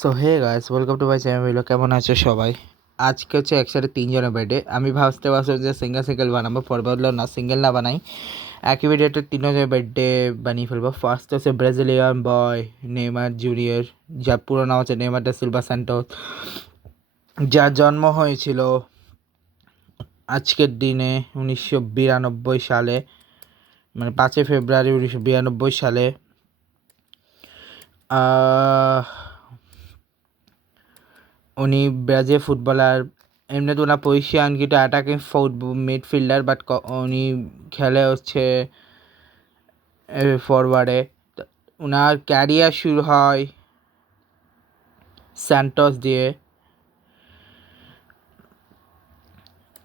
So hey guys, welcome to my channel. কেমন আছো সবাই? আজকে হচ্ছে একসাথে তিনজনের বার্থডে। আমি ভাবতে পারছিলাম যে সিঙ্গেল সিঙ্গেল বানাবো, পরে ভাবলাম না, সিঙ্গেল না বানাই, একই ভিডিওতে তিনজনের বার্থডে বানিয়ে ফেলবো। ফার্স্ট হচ্ছে ব্রাজিলিয়ান বয় নেইমার জুনিয়র, যার পুরো নাম হচ্ছে নেইমার দা সিলভা স্যান্টোস, যার জন্ম হয়েছিল আজকের দিনে 1992 সালে, মানে 5 ফেব্রুয়ারি 1992 সালে। উনি ব্রাজিল ফুটবলার। এমনিতে ওনার পজিশন কিন্তু অ্যাটাকিং মিডফিল্ডার, বাট উনি খেলে হচ্ছে ফরওয়ার্ডে। ওনার ক্যারিয়ার শুরু হয় স্যান্টোস দিয়ে,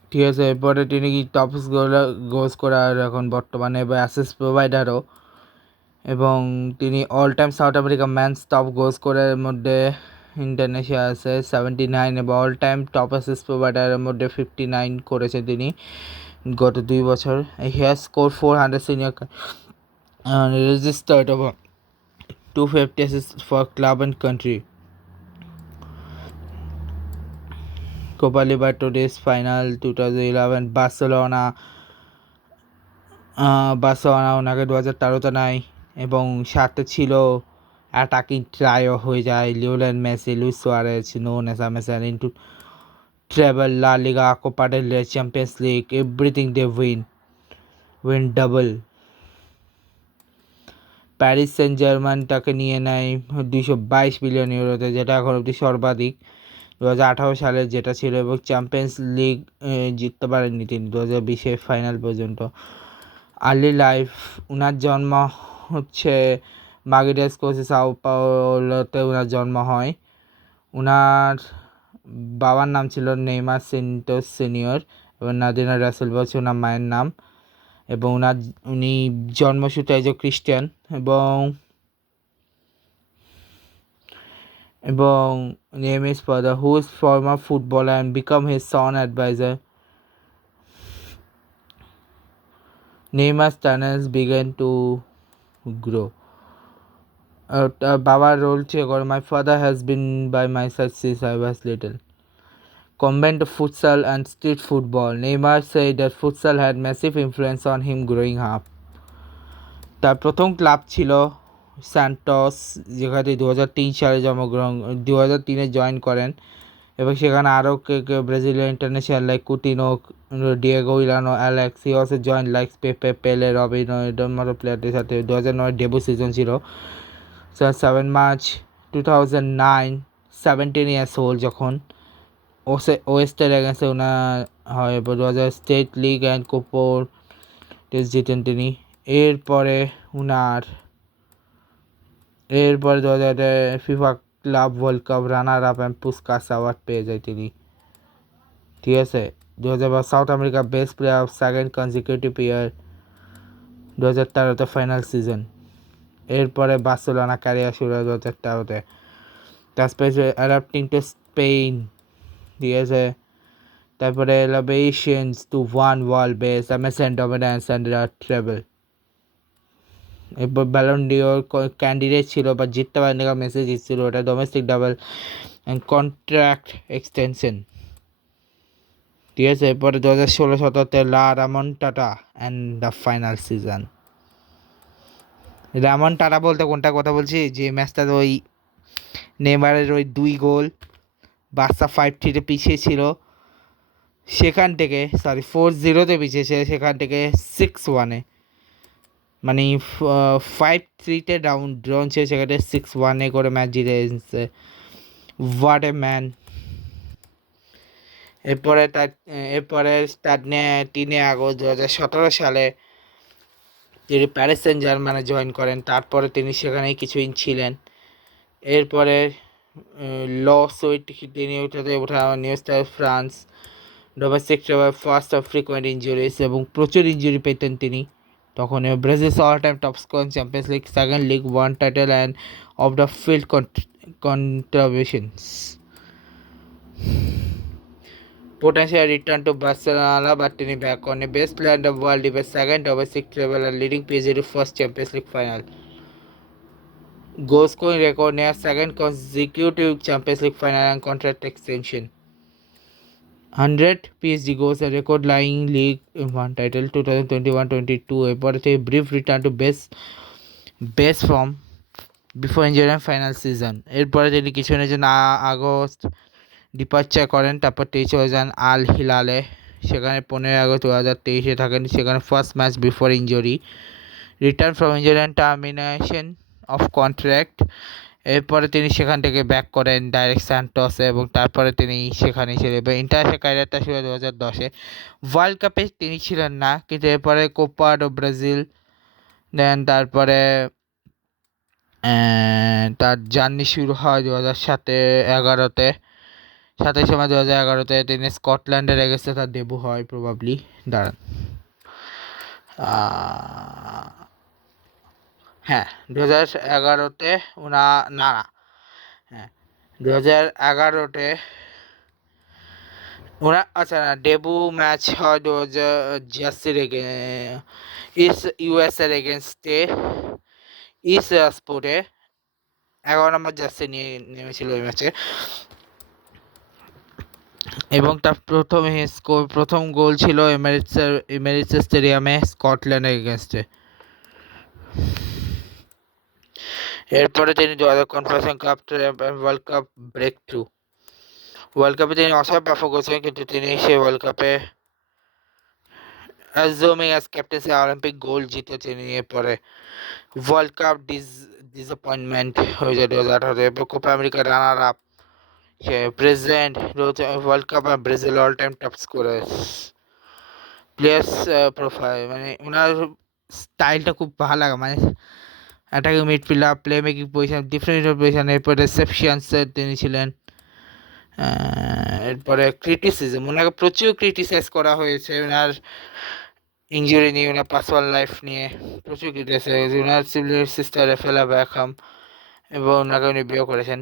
ঠিক আছে। এরপরে তিনি টপ গোল করার এখন বর্তমানে বা অ্যাসিস্ট প্রোভাইডারও, এবং তিনি all time south America man's top গোল স্কোরের মধ্যে ইন্টারন্যাশনাল আছে 79, এবং অল টাইম টপ অ্যাসিস্ট প্রোভাইডারের মধ্যে 59 করেছে তিনি গত 2 বছর। He has score 400 senior registered over 250 assists for club and country. Copa Libertadores final 2011 Barcelona ওনাকে 2013-তে নেয়, এবং সাথে ছিল অ্যাটাকিং ট্রাইও হয়ে যায় Lionel Messi, Luis Suarez, known as Messi into treble, La Liga, Copa del Rey, Champions League, everything they win double. Paris Saint Germain তাকে নিয়ে নেয় 222 বিলিয়ন ইউরোতে, যেটা এখন অবধি সর্বাধিক 2018 সালে যেটা ছিল, এবং চ্যাম্পিয়ন্স লিগ জিততে পারেননি তিনি 2020-এর ফাইনাল পর্যন্ত। আর্লি লাইফ, ওনার জন্ম হচ্ছে মাগিডাস কোসে, সাও পাওলোতে ওনার জন্ম হয়। ওনার বাবার নাম ছিল নেইমার সেন্টোস সিনিয়র, এবং নাদিনা রাসেল হচ্ছে ওনার মায়ের নাম, এবং উনি জন্মসূত্রে একজন খ্রিস্টান, এবং name his father, who is former footballer and become his son advisor. Neymar's talents began to grow. বাবার রোল ছিল, my father has been by my side since I was little. Combined futsal and street football. Neymar said that futsal had massive influence on him growing up. তার প্রথম club ছিল Santos, যেখানে 2003 সালে জন্মগ্রহণ, 2003-এ join করেন, এবং সেখানে আরও Brazilian international like Coutinho, Diego Elano, Alex, he also join like Pepe, Pele, রবিনো, এদের মতো প্লেয়ারদের সাথে 2009 ডেবু সিজন ছিল। 7 মার্চ 2009, 17 ইয়ার্স ওল্ড যখন ওয়েস্টের এগেন্সে ওনার হয়, 2000 স্টেট লিগ অ্যান্ড কোপোর টেস্ট জিতেন তিনি। এরপরে 2000 FIFA club world cup runner up and Puskas award পেয়ে যায় তিনি, ঠিক আছে। 2000 South America best player of second consecutive year 2013-তে ফাইনাল সিজন। এরপরে বার্সেলোনা ক্যারিয়ার শুরু হয় 2013-তে। তারপরে অ্যাডাপ্টিং টু স্পেন, ঠিক আছে। তারপরে elevations to one world base, Amazon dominance and treble. এরপর ব্যালন ডিওর ক্যান্ডিডেট ছিল, বা জিততে পারেনি, মেসেজ জিতছিল, ওটা domestic double and contract extension, ঠিক আছে। এরপরে 2016-17-তে La Remontada and the final season. Remontada বলতে কোনটা কথা বলছি, যে ম্যাচটা ওই নেইমারের ওই 2 গোল বার্সা 5-3-তে পিছিয়ে ছিল, সেখান থেকে 4-0-তে পিছিয়ে ছিল, সেখান থেকে 6-1-এ, মানে 5-3-তে ড্রন ছিল, সেখানে 6-1-এ করে ম্যাচ জিতে এসেছে। What a man. এরপরে 3 আগস্ট 2017 সালে তিনি প্যারিস সেন্ট জার্মানে জয়েন করেন। তারপরে তিনি সেখানেই কিছুদিন ছিলেন। এরপরে সুইট তিনি ওঠা new star France, domestic travel, first of frequent injuries, এবং প্রচুর ইঞ্জুরি পেতেন তিনি তখন। Brazil all time top score, champions league, second league, one title and of the field contributions. Potential return to Barcelona, but তিনি back on a best player in the world, the second domestic treble and leading PSG to first Champions League final. goal scoring record near second consecutive Champions League final and contract extension. 100 PSG goals, a record lying league one title 2021-22. A brief return to best form before injury and final season. এরপরে তিনি কিছুদিনের জন্য August departure করেন, তারপর 23 হয়ে যান আল হিলালে, সেখানে 15 August 2023 থাকেন, সেখানে first match before injury, return from injury and termination of contract. এরপরে তিনি সেখান থেকে ব্যাক করেন ডাইরেক্ট স্যান্টোসে এবং তারপরে তিনি সেখানেই ছিলেন এবং ইন্টারন্যাশনাল ক্যারিয়ারটা শুরু 2010-এ। ওয়ার্ল্ড কাপে তিনি ছিলেন না, কিন্তু এরপরে কোপা ডো ব্রাজিল দেন, তারপরে তার জার্নি শুরু হয় 2011-তে, 27 মে 2011-তে তিনি স্কটল্যান্ডের এগেন্সে তার ডেবু হয় প্রবাবলি। দাঁড়ান, হ্যাঁ 2011-তে না না হ্যাঁ 2011-তে ওরা, আচ্ছা না, ডেবু ম্যাচ হয় 2000 ইউএসএর এগেনস্টে ইস্ট স্পোর্টে, 11 নম্বর জার্সি নিয়ে নেমেছিল ওই ম্যাচে এবং তার প্রথম গোল ছিল এমিরেটস স্টেডিয়ামে স্কটল্যান্ডের এগেনস্টে। এরপরে তিনি 2000 confederation cup world cup breakthrough, world কাপে তিনি অসাধারণ পারফর্ম করেছিলেন, কিন্তু তিনি সেই ওয়ার্ল্ড কাপে assuming as captaincy Olympic gold জিতেছেন। এরপরে ওয়ার্ল্ড কাপ ডিসঅ্যাপয়েন্টমেন্ট হয়ে যায় 2018-তে, এরপর Copa America runner up, president world cup আর Brazil all time top scorer players profile, মানে ওনার স্টাইলটা খুব ভালো লাগে, মানে attacking midfielder, play making position, different position. এরপর রিসেপশনসে তিনি ছিলেন। এরপরে ক্রিটিসিজম, ওনাকে প্রচুর ক্রিটিসাইজ করা হয়েছে ওনার ইঞ্জুরি নিয়ে, ওনার পার্সোনাল লাইফ নিয়ে প্রচুর ক্রিটিসাইজ, ওনার সিস্টার রেফেলা ব্যাকহাম এবং ওনাকে উনি বিয়ে করেছেন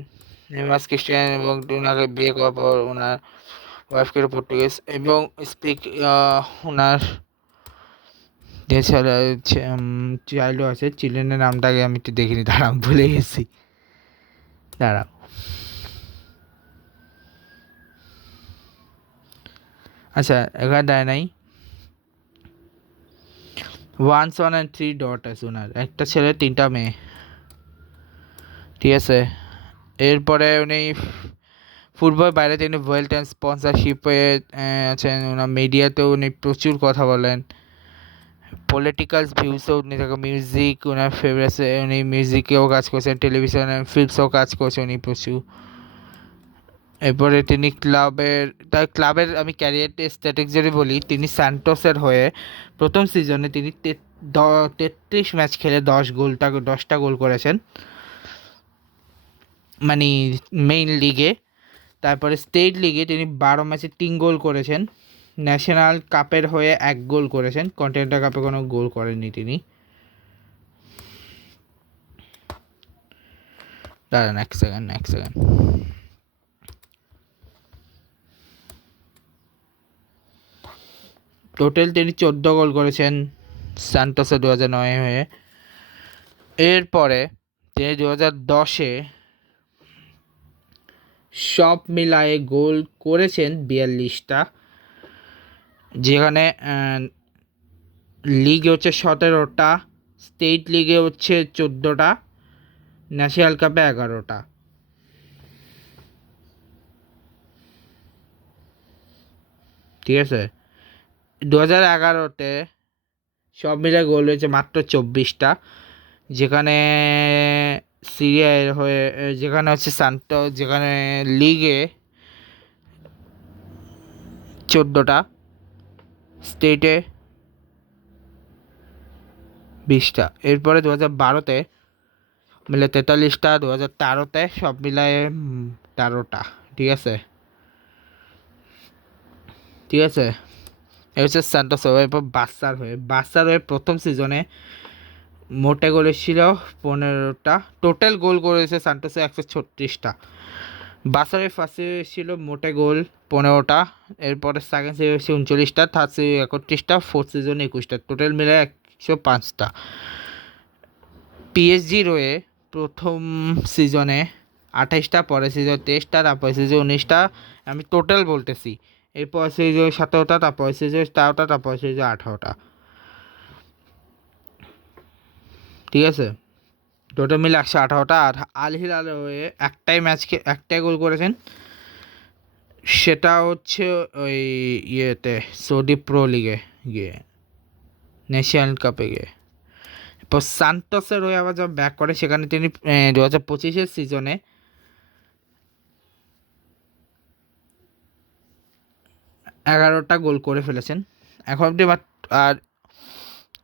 নেমাস ক্রিস্টিয়ান, এবং ওনাকে বিয়ে করার পর ওনার ওয়াইফকে পর্তুগিজ এবং ওনার যে চাইল্ডও আছে, চিলড্রেনের নামটাকে আমি একটু দেখিনি, দাঁড়াও ভুলে গেছি, দাঁড়াও, আচ্ছা এখানে দেয় নাই। 1 son and 3 daughters, ওনার একটা ছেলে 3টা মেয়ে, ঠিক আছে। এরপরে উনি ফুটবল বাইরে তিনি ওয়েলথ অ্যান্ড স্পন্সরশিপে আছেন, ওনার মিডিয়াতেও উনি প্রচুর কথা বলেন, পলিটিক্যাল ভিউসেও উনি থাকে, মিউজিক ওনার ফেভারিট, উনি মিউজিকেও কাজ করছেন, টেলিভিশন ফিল্মসেও কাজ করছেন উনি প্রচুর। এরপরে তিনি ক্লাবের আমি ক্যারিয়ার স্ট্যাটিক্স যদি বলি, তিনি স্যান্টোসের হয়ে প্রথম সিজনে তিনি 33 ম্যাচ খেলে 10টা গোল করেছেন, মানে মেইন লিগে। তারপরে স্টেট লিগে তিনি 12 ম্যাচে 3 গোল করেছেন, ন্যাশনাল কাপের হয়ে 1 গোল করেছেন, কন্টিনেন্টাল কাপে কোনো গোল করেননি তিনি। দাঁড়ান এক সেকেন্ড, টোটাল তিনি 14 গোল করেছেন সান্টোসে 2009 হয়ে। এরপরে তিনি 2010-এ সব মিলায়ে গোল করেছেন 42টা, যেখানে লিগে হচ্ছে 17টা, স্টেট লিগে হচ্ছে 14টা, ন্যাশনাল কাপে 11টা। ঠিক আছে, 2011-তে সব মিলে গোল হয়েছে মাত্র 24টা, যেখানে সিরিয়ার হয়ে, যেখানে হচ্ছে যেখানে লিগে 14টা, স্টেটে 20টা। এরপরে 2012-তে মিলে 43টা, 2013-তে সব মিলায়ে 13টা। ঠিক আছে, এ হচ্ছে সান্টোস। এরপর বার্সার হয়ে প্রথম সিজনে মোটে গোল এসেছিল 15টা, টোটাল গোল করেছে সান্টোসে 136টা। বার্সার ফার্স্ট এসেছিল মোটে গোল 15টা, এরপরে সেকেন্ড সিজন এসেছে 39টা, থার্ড সিজন 31টা, ফোর্থ সিজন 21টা, টোটাল মিলে 105টা। পিএসজির হয়ে প্রথম সিজনে 28টা, পরের সিজন 23টা, তারপর সিজন 19টা, আমি টোটাল বলতেছি। এরপর সিজন 17টা, তারপর সিজন 13টা, তারপর সিজন 18টা, ঠিক আছে? টোটাল মিলে 118টা। আর আল হিলাল হয়ে একটাই গোল করেছেন, সেটা হচ্ছে ওই ইয়েতে সৌদি প্রো লিগে গিয়ে, নেশিয়ান কাপে গিয়ে। এরপর সান্টোসের হয়ে আবার যখন ব্যাক করে, সেখানে তিনি 2025-এর সিজনে 11টা গোল করে ফেলেছেন এখন অব্দি। আর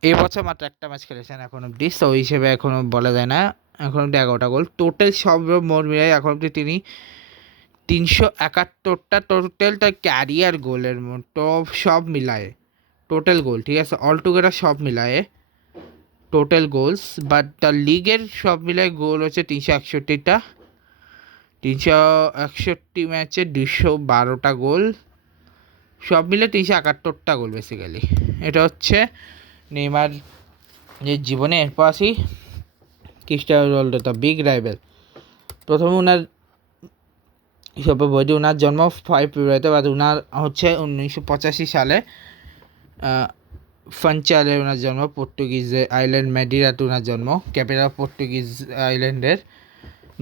এই বছর মাত্র একটা ম্যাচ খেলেছেন এখন অব্দি, সো ওই হিসেবে এখনও বলা যায় না। এখন অব্দি 11টা গোল টোটাল, সব মোট মিলাই এখন অব্দি তিনি 371টা টোটাল তার ক্যারিয়ার গোলের মতো সব মিলায়ে টোটাল গোল, ঠিক আছে? অল টুগেদার সব মিলায়ে টোটাল গোলস, বাট তার লিগের সব মিলায় গোল হচ্ছে 361টা। 361 ম্যাচে 212টা গোল, সব মিলে 371টা গোল বেসিক্যালি। এটা হচ্ছে নেইমার যে জীবনে। এরপর আসি Cristiano Ronaldo, the big rival. প্রথমে ওনার হিসাবে বলছি, ওনার জন্ম 5 ফেব্রুয়ারিতে, বাট ওনার হচ্ছে 1985 সালে ফানচালে ওনার জন্ম, পর্তুগিজ আইল্যান্ড ম্যাডিরাতে ওনার জন্ম, ক্যাপিটাল পর্তুগিজ আইল্যান্ডের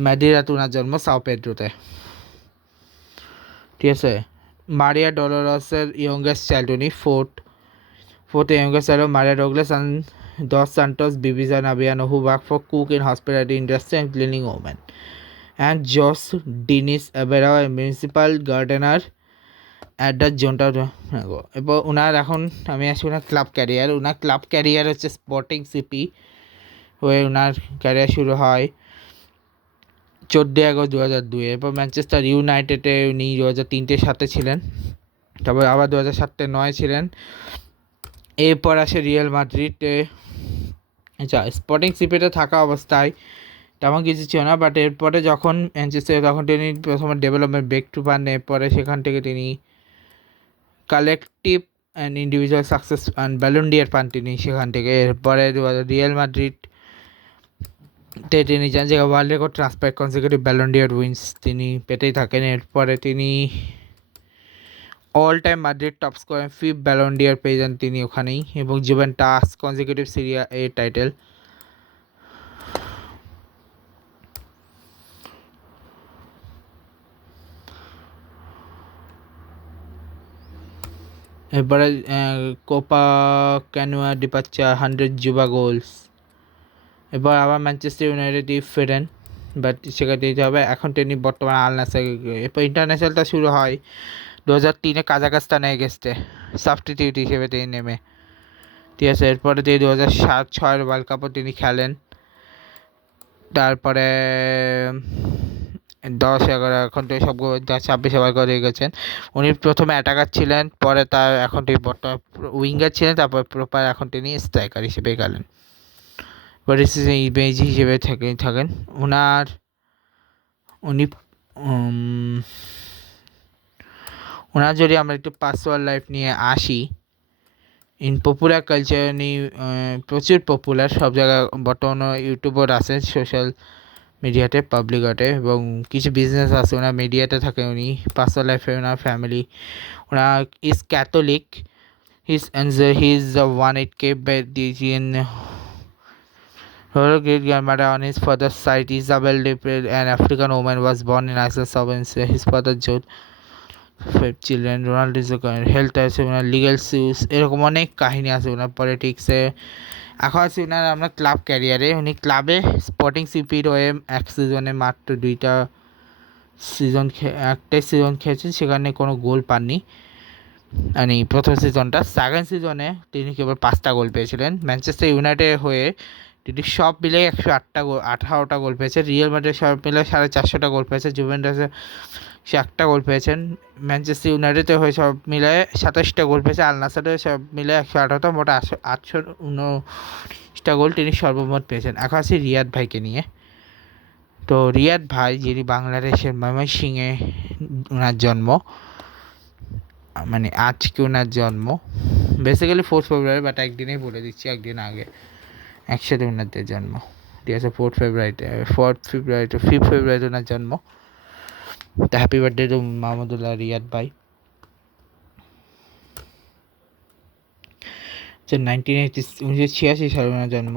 ম্যাডিরাতে ওনার জন্ম, সাও পেড্রোতে, ঠিক আছে? মারিয়া ডলোরসের ইয়ংগেস্ট চাইল্ড উনি, fourth youngest child of Maria Douglas and dos Santos Bibiza Nabiano, who worked for cook in hospitality industry and cleaning women, and Jos Dinis Abera, a municipal gardener at the Junta. এরপর ওনার এখন আমি আসি ওনার club career হচ্ছে sporting CP হয়ে ওনার career শুরু হয় 14 August 2002। এরপর Manchester ইউনাইটেডে উনি 2003-তে 7-এ ছিলেন, তারপর আবার 2007-তে 9 ছিলেন। এরপর আসে রিয়াল মাদ্রিদে। আচ্ছা, স্পোর্টিং সিপিতে থাকা অবস্থায় তেমন কিছু ছিল না, বাট এরপরে যখন ম্যানচেস্টার, তখন তিনি প্রথমে ডেভেলপমেন্ট ব্রেক থ্রু পান। এরপরে সেখান থেকে তিনি collective and individual success and Ballon d'Or পান তিনি সেখান থেকে। এরপরে রিয়াল মাদ্রিদ তিনি যান, যে world record transfer consecutive Ballon d'Or wins তিনি পেতেই থাকেন। এরপরে তিনি all time Madrid top scorer 5th Ballon d'Or পেয়ে যান তিনি ওখানেই, এবং Juventus consecutive Serie A title. এরপরে কোপা ক্যানুয়া ডিপাচ্চা 100 জুবা গোলস। এবার আবার ম্যানচেস্টার ইউনাইটেডই ফেরেন, বাট সেখানে দিতে হবে। এখন তিনি বর্তমানে আল নাসের। এরপর ইন্টারন্যাশনালটা শুরু হয় 2003-এ কাজাখস্তানে এগেস্টে সাবস্টিটিউট হিসেবে তিনি নেমে, ঠিক আছে? এরপরে তিনি 2007-06 ওয়ার্ল্ড কাপও তিনি খেলেন। তারপরে 10-11 এখন তো সব 26 ওভার করে গেছেন। উনি প্রথমে অ্যাটাকার ছিলেন, পরে তার এখন তিনি বর্তমানে উইঙ্গার ছিলেন, তারপর প্রপার এখন তিনি স্ট্রাইকার হিসেবে গেলেন, ইমেজ হিসেবে থাকেন ওনার যদি আমরা একটু পার্সোনাল লাইফ নিয়ে আসি, ইন পপুলার কালচার উনি প্রচুর পপুলার সব জায়গায়। বর্তমানে ইউটিউবার আছে, সোশ্যাল মিডিয়াতে, পাবলিক আর্টে, এবং কিছু বিজনেস আছে। ওনার মিডিয়াতে থাকে উনি। পার্সোনাল লাইফে ওনার ফ্যামিলি, ওনার is Catholic, he is the 1/8 Belgian. Her great grandmother on his father's side, Isabel Depre, an African woman, was born in Iceland. His father Jude, 5 children. Ronald is a health আছে, ওনার legal issues, এরকম অনেক কাহিনী আছে ওনার পলিটিক্সে। এখন আছে ওনার আমরা club ক্যারিয়ারে। উনি ক্লাবে স্পোর্টিং সিপির হয়ে এক সিজনে মাত্র একটাই সিজন খেয়েছেন, সেখানে কোনো গোল পাননি। মানে প্রথম সিজনটা। সেকেন্ড সিজনে তিনি কেবল 5টা গোল পেয়েছিলেন। ম্যানচেস্টার ইউনাইটেড হয়ে তিনি সব মিলে 118টা গোল পেয়েছে। রিয়াল মাদ্রিদ সব মিলে 450টা গোল পেয়েছে। জুভেন্টাসে সে 1টা গোল পেয়েছেন। ম্যানচেস্টার ইউনাইটেডে হয়ে সব মিলে 27টা গোল পেয়েছে। আল নাসরে সব মিলে 118টা, মোট 819টা গোল তিনি সর্বমোট পেয়েছেন। এখন আসি রিয়াদ ভাইকে নিয়ে। তো রিয়াদ ভাই, যিনি বাংলাদেশের ময়মনসিংহে ওনার জন্ম, মানে আজকে ওনার জন্ম বেসিক্যালি 4 ফেব্রুয়ারি, বাট একদিনেই বলে দিচ্ছি, একদিন আগে একসাথে ওনাদের জন্ম। ঠিক আছে, 5 ফেব্রুয়ারি ওনার জন্ম। তো happy birthday to Mahmudullah Riyad ভাই। 1986 সালে ওনার জন্ম।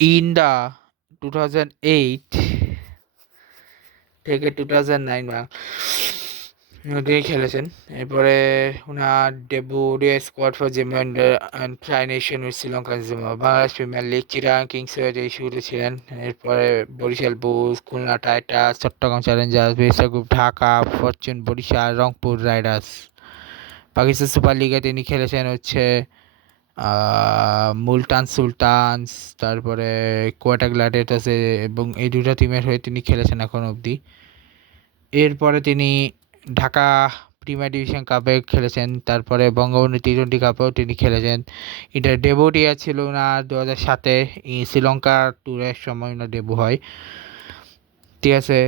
ইন দ্য 2008 থেকে 2009 তিনি খেলেছেন। এরপরে ওনার debut squad for Zimbabwe and tri nation with Sri Lanka Bangladesh premier league, Chittagong কিংসের এই শুরু ছিলেন। এরপরে Barisal Bulls, Khulna Titans, Chattogram Challengers, BSA group, Dhaka, Fortune Barisal, Rangpur Riders. Pakistan super লিগে তিনি খেলেছেন হচ্ছে মুলতান সুলতানস, তারপরে কোয়েটা গ্ল্যাডিয়েটর্স এবং এই দুটো টিমের হয়ে তিনি খেলেছেন এখন অবধি। এরপরে তিনি ঢাকা প্রিমিয়ার ডিভিশন কাপে খেলেছেন, তারপরে বঙ্গবন্ধু টি-20 কাপেও তিনি খেলেছেন। এটা ডেবিউট ইয়ার ছিল ওনার 2007-এ শ্রীলঙ্কা ট্যুরের সময় ওনার ডেবিউ হয়, ঠিক আছে।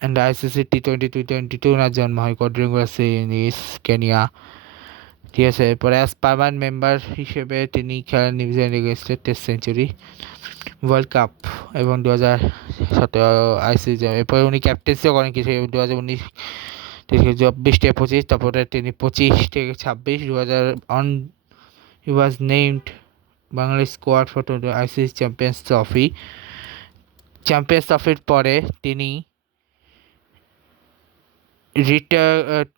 অ্যান্ড আইসিসি টি-20 ওনার জন্ম হয় কোডিঙ্গা সিরিজ, কেনিয়া, ঠিক আছে। এরপরে অ্যাজ পার্মানেন্ট মেম্বার হিসেবে তিনি খেলেন নিউজিল্যান্ড এগেইনস্টে টেস্ট সেঞ্চুরি, ওয়ার্ল্ড কাপ এবং 2017 আইসিসি। এরপরে উনি ক্যাপ্টেন্সিও করেন কিছু 2019 থেকে 24-25, তারপরে তিনি 25-26, 2000 on he was named Bangladesh squad for ICC champions ট্রফির পরে তিনি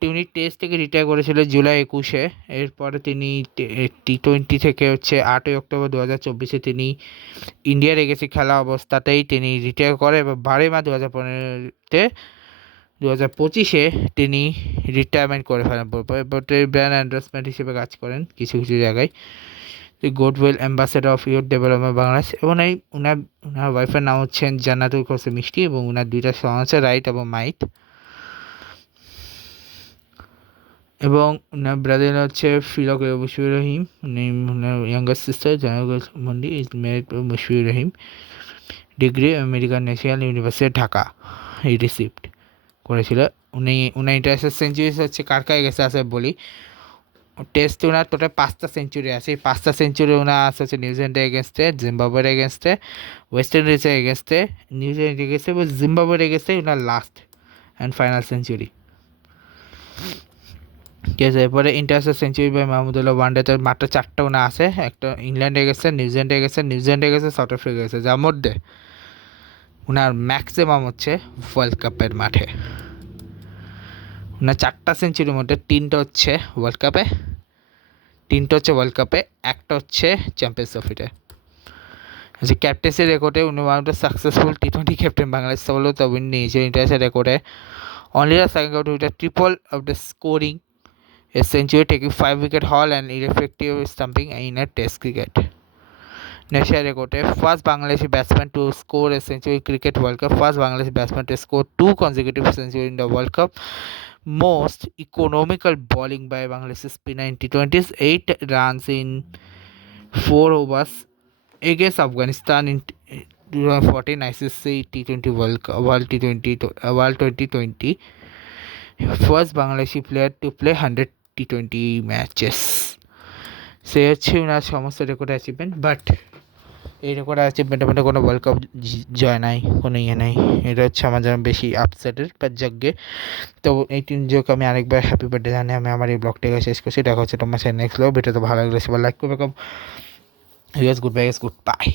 তিনি টেস্ট থেকে রিটায়ার করেছিল জুলাই 21-এ। এরপরে তিনি টি-20 থেকে হচ্ছে 8ই অক্টোবর 2024 তিনি ইন্ডিয়ার এগেন্সে খেলা অবস্থাতেই তিনি রিটায়ার করে এবং 12 মার্চ 2015-তে 2025-এ তিনি রিটায়ারমেন্ট করে ফেলেন। ব্র্যান্ড এন্ডোর্সমেন্ট হিসেবে কাজ করেন কিছু কিছু জায়গায়, goodwill ambassador of youth development Bangladesh. এবং ওনার ওয়াইফের নাম হচ্ছেন জান্নাতুল কৌসে মিষ্টি এবং ওনার দুইটা সন আছে, রাইট এবং মাইট। এবং ওনার ব্রাদার হচ্ছে ফিলক Mushfiqur Rahim, younger sister Jannatul Mondi is married to Mushfiqur Rahim. Degree American national university Dhaka এই রিসিভড করেছিল। উনি ইন্টারন্যাশনাল সেঞ্চুরিজ হচ্ছে কার কার গেছে আছে বলি। টেস্টে ওনার টোটাল 5টা সেঞ্চুরি আছে। এই 5টা সেঞ্চুরি ওনার আছে হচ্ছে নিউজিল্যান্ডের এগেনস্টে, জিম্বাবুয়ের এগেনস্টে, ওয়েস্ট ইন্ডিজের এগেনস্টে, নিউজিল্যান্ডের এগেনস্টে এবং জিম্বাবুয়ের এগেনস্টে ওনার লাস্ট অ্যান্ড ফাইনাল সেঞ্চুরি, ঠিক আছে। এরপরে ইন্টারন্যাশনাল সেঞ্চুরি বাই মাহমুদুল্লাহ ওয়ানডেতে মাত্র 4টা ওনার আছে। একটা ইংল্যান্ডে গেছে, নিউজিল্যান্ডে গেছে, সাউথ আফ্রিকা গেছে, যার মধ্যে ওনার ম্যাক্সিমাম হচ্ছে ওয়ার্ল্ড কাপের মাঠে। ওনার 4টা সেঞ্চুরির মধ্যে 3টা হচ্ছে ওয়ার্ল্ড কাপে, একটা হচ্ছে চ্যাম্পিয়ন্স ট্রফিতে। যে ক্যাপ্টেন্সি রেকর্ডে উনি one of the successful T20 captain Bangladesh বলেও তবে নিয়েছে ইন্টারন্যাশনাল রেকর্ডে। Only the second out with triple of the scoring a century, taking 5-wicket haul and ineffective stumping in a test cricket. National record, first Bangladeshi batsman to score a century cricket World Cup, first Bangladeshi batsman to score 2 consecutive centuries in the World Cup, most economical bowling by Bangladeshi spinner in T20s, 8 runs in 4 overs against Afghanistan in 2014 ICC T20 World 2020, first Bangladeshi player to play 100 T20 matches. সে হচ্ছে ওনার সমস্ত record achievement, but এই record অ্যাচিভমেন্টের মধ্যে কোনো world cup জয় নাই, কোনো ইয়ে নাই। এটা হচ্ছে আমার জন্য বেশি আপসেটের বা যজ্ঞে। তো এই তিনজনকে আমি আরেকবার হ্যাপি বার্থডে জানিয়ে আমি আমার এই ব্লগটাকে শেষ করছি। দেখা হচ্ছে তোমার সাথে নেক্সট ব্লগ। ভিডিওতে ভালো লাগলে সবাই লাইক করবে। Good bye.